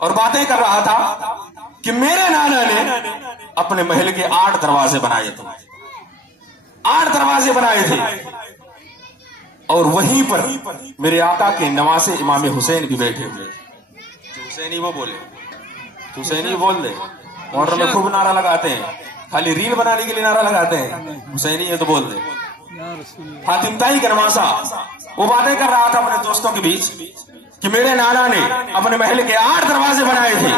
اور باتیں کر رہا تھا کہ میرے نانا نے اپنے محل کے 8 دروازے بنائے تھے، 8 دروازے بنائے تھے، اور وہیں پر میرے آقا کے نواسے امام حسین بھی بیٹھے ہوئے۔ حسینی وہ بولے، حسینی بول دے، موٹر میں خوب نعرہ لگاتے ہیں، خالی ریل بنانے کے لیے نعرہ لگاتے ہیں، حسینی ہے تو بول دے۔ حاتم طائی کا نواسا وہ باتیں کر رہا تھا اپنے دوستوں کے بیچ کہ میرے نانا نے اپنے محل کے 8 دروازے بنائے تھے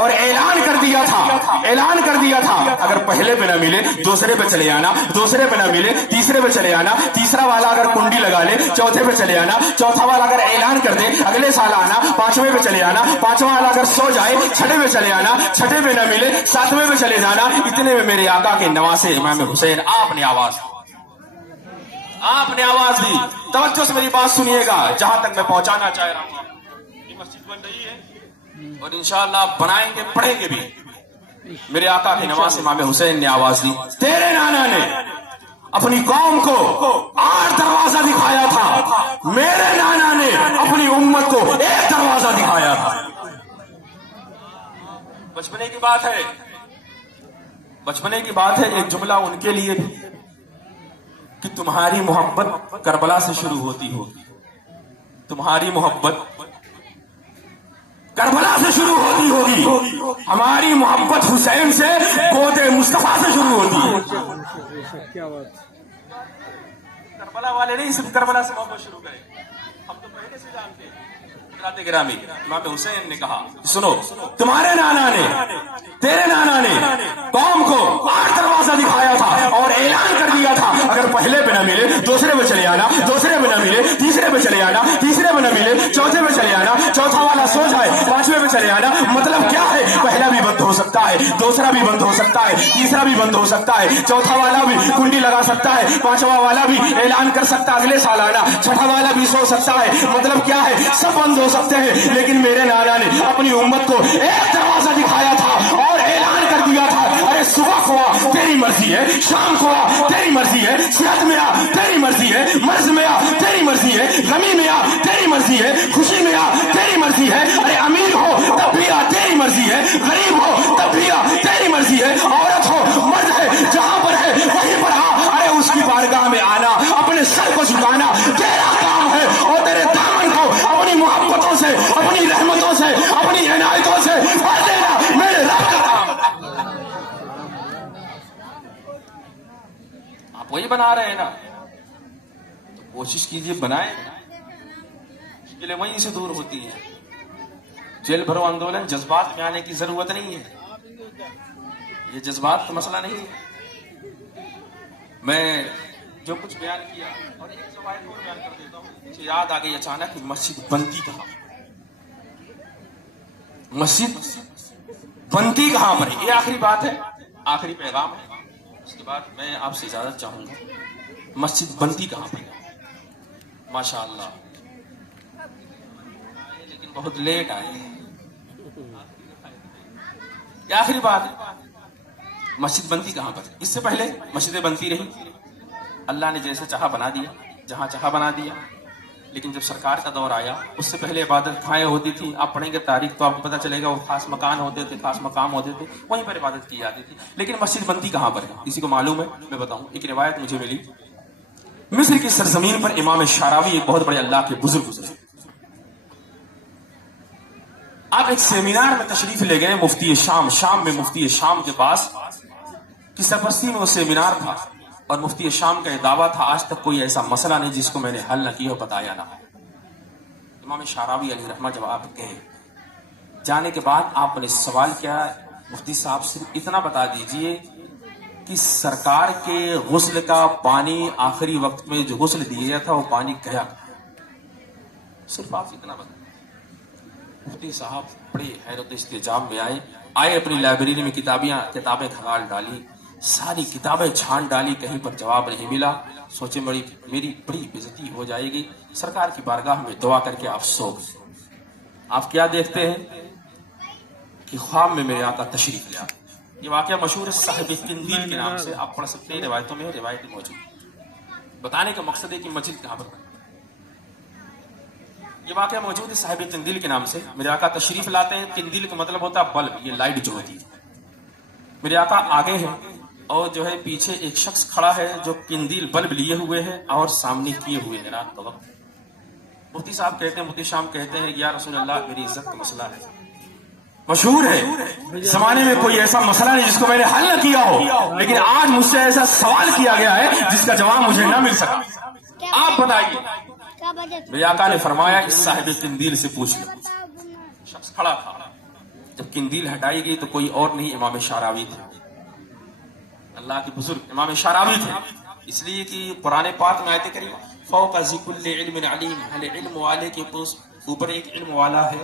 اور اعلان کر دیا تھا اگر پہلے پہ نہ ملے دوسرے پہ چلے آنا، دوسرے پہ نہ ملے تیسرے پہ چلے آنا، تیسرا والا اگر کنڈی لگا لے چوتھے پہ چلے آنا، چوتھا والا اگر اعلان کر دے اگلے سال آنا، 5ویں پہ چلے آنا، 5واں والا اگر سو جائے 6 پہ چلے آنا، 6 پہ نہ ملے 7ویں پہ چلے جانا۔ اتنے میں میرے آقا کے نواسے امام حسین آپ نے آواز دی۔ توجہ سے میری بات سنیے گا، جہاں تک میں پہنچانا چاہ رہا ہوں، یہ مسجد بن رہی ہے اور انشاءاللہ بنائیں گے، پڑھیں گے بھی۔ میرے آقا کے نواسے امام حسین نے آواز دی، تیرے نانا نے اپنی قوم کو 8 دروازہ دکھایا تھا، میرے نانا نے اپنی امت کو 1 دروازہ دکھایا تھا۔ بچپنے کی بات ہے، ایک جملہ ان کے لیے بھی کہ تمہاری محبت کربلا سے شروع ہوتی ہوگی، تمہاری محبت کربلا سے شروع ہوتی ہوگی، ہماری محبت حسین سے گود مصطفیٰ سے شروع ہوتی ہے۔ کربلا والے نہیں صرف کربلا سے محبت شروع کریں، ہم تو پہلے سے جانتے ہیں۔ گرامی امام حسین نے کہا سنو، تمہارے نانا نے، تیرے نانا نے قوم کو 8 دروازہ دکھایا تھا اور اعلان کر دیا تھا اگر پہلے پہ نہ ملے دوسرے پہ چلے آنا، دوسرے پہ نہ ملے تیسرے پہ چلے آنا، تیسرے پہ نہ ملے چوتھے پہ چلے آنا، چوتھا والا سو جائے 5ویں پہ چلے آنا۔ مطلب کیا ہے؟ پہلا بھی بند ہو سکتا ہے، دوسرا بھی بند ہو سکتا ہے، تیسرا بھی بند ہو سکتا ہے، چوتھا والا بھی کنڈی لگا سکتا ہے، 5واں والا بھی اعلان کر سکتا ہے اگلے سال آنا، 6واں والا بھی سو سکتا ہے۔ مطلب کیا ہے؟ سب بند ہو سکتے ہیں، لیکن میرے نانا نے اپنی امت کو 1 دروازہ دکھایا تھا اور اعلان کر دیا تھا، ارے صبح کو تیری مرضی ہے، شام کو تیری مرضی ہے، صحت میں تیری مرضی ہے، مرض میں تیری مرضی ہے، غمی میں تیری مرضی ہے، خوشی میں تیری مرضی ہے، ارے امیر ہو تب بھی تیری مرضی ہے، غریب ہو تب بھی تیری مرضی ہے، عورت ہو مرد ہے جہاں پر ہے وہیں پر ارے اس کی بارگاہ میں آنا، اپنے سر کو جھکانا تیرا کام ہے، اور تیرے دامن کو اپنی محبتوں سے، اپنی رحمتوں سے، اپنی عنایتوں سے بھر دینا میرے رب کا کام۔ آپ وہی بنا رہے ہیں نا، تو کوشش کیجئے بنائیں، مشکلیں وہیں سے دور ہوتی ہیں۔ جیل بھرو آندولن جذبات میں آنے کی ضرورت نہیں ہے، یہ جذبات کا مسئلہ نہیں ہے۔ میں جو کچھ بیان کیا اور ایک روایت اور بیان کر دیتا ہوں، مجھے یاد آ گئی اچانک کہ مسجد بنتی کہاں، مسجد بنتی کہاں پر ہے؟ یہ آخری بات ہے، آخری پیغام ہے، اس کے بعد میں آپ سے اجازت چاہوں گا۔ مسجد بنتی کہاں پر ہے؟ ماشاءاللہ لیکن بہت لیٹ آئے، یہ آخری بات ہے، مسجد بنتی کہاں پر؟ اس سے پہلے مسجدیں بنتی رہی، اللہ نے جیسے چاہا بنا دیا، جہاں چاہا بنا دیا، لیکن جب سرکار کا دور آیا اس سے پہلے عبادت گاہیں ہوتی تھی۔ آپ پڑھیں گے تاریخ تو آپ کو پتہ چلے گا، وہ خاص مکان ہوتے تھے، خاص مقام ہوتے تھے، وہیں پر عبادت کی جاتی تھی۔ لیکن مسجد بنتی کہاں پر ہے؟ کسی کو معلوم ہے؟ میں بتاؤں، ایک روایت مجھے ملی، مصر کی سرزمین پر امام شعراوی ایک بہت بڑے اللہ کے بزرگ گزرے، آپ ایک سیمینار میں تشریف لے گئے، مفتی شام میں مفتی شام کے پاس کی سرپرستی میں وہ سیمینار تھا، اور مفتی شام کا یہ دعویٰ تھا آج تک کوئی ایسا مسئلہ نہیں جس کو میں نے حل نہ کیا ہو، بتایا نہ ہو۔ امام شعراوی علیہ رحمہ جب آپ گئے، جانے کے بعد آپ نے سوال کیا، مفتی صاحب صرف اتنا بتا دیجئے کہ سرکار کے غسل کا پانی آخری وقت میں جو غسل دیا تھا وہ پانی گیا کہاں؟ صرف آپ اتنا بتا۔ مفتی صاحب بڑے حیرت استعجاب میں آئے اپنی لائبریری میں کتابیں کھنگال ڈالی، ساری کتابیں چھان ڈالی، کہیں پر جواب نہیں ملا، سوچے میری بڑی بےزتی ہو جائے گی، سرکار کی بارگاہ میں دعا کر کے آپ سو گئے۔ آپ کیا دیکھتے ہیں کہ خواب میں میرے آقا تشریف لے آتے۔ یہ واقعہ مشہور ہے صاحب قندیل کے نام سے، آپ پڑھ سکتے ہیں، روایتوں میں روایت موجود۔ بتانے کا مقصد ہے کہ مسجد کہاں پر، یہ واقعہ موجود ہے صاحب قندیل کے نام سے. میرے آقا تشریف لاتے ہیں. قندیل کا مطلب ہوتا ہے بلب, یہ لائٹ جو ہوتی ہے. میرے آقا آگے ہیں اور جو ہے پیچھے ایک شخص کھڑا ہے جو قندیل بلب لیے ہوئے ہے اور سامنے کیے ہوئے ہیں رات کا وقت. مفتی صاحب کہتے ہیں, مفتی شام کہتے ہیں, یا رسول اللہ میری عزت کا مسئلہ ہے. مشہور ہے زمانے میں کوئی ایسا مسئلہ نہیں جس کو میں نے حل نہ کیا ہو, لیکن آج مجھ سے ایسا سوال کیا گیا ہے جس کا جواب مجھے نہ مل سکا. آپ بتائیے. میرے آقا نے فرمایا اس صاحب قندیل سے پوچھ لو. شخص کھڑا تھا. جب قندیل ہٹائی گئی تو کوئی اور نہیں, امام شعراوی تھے. اللہ کے بزرگ امام شعراوی تھے. اس لیے کہ قرآن پاک میں آیت کریمہ فوق ذکر علم علیم, علم والے کے اوپر ایک علم والا ہے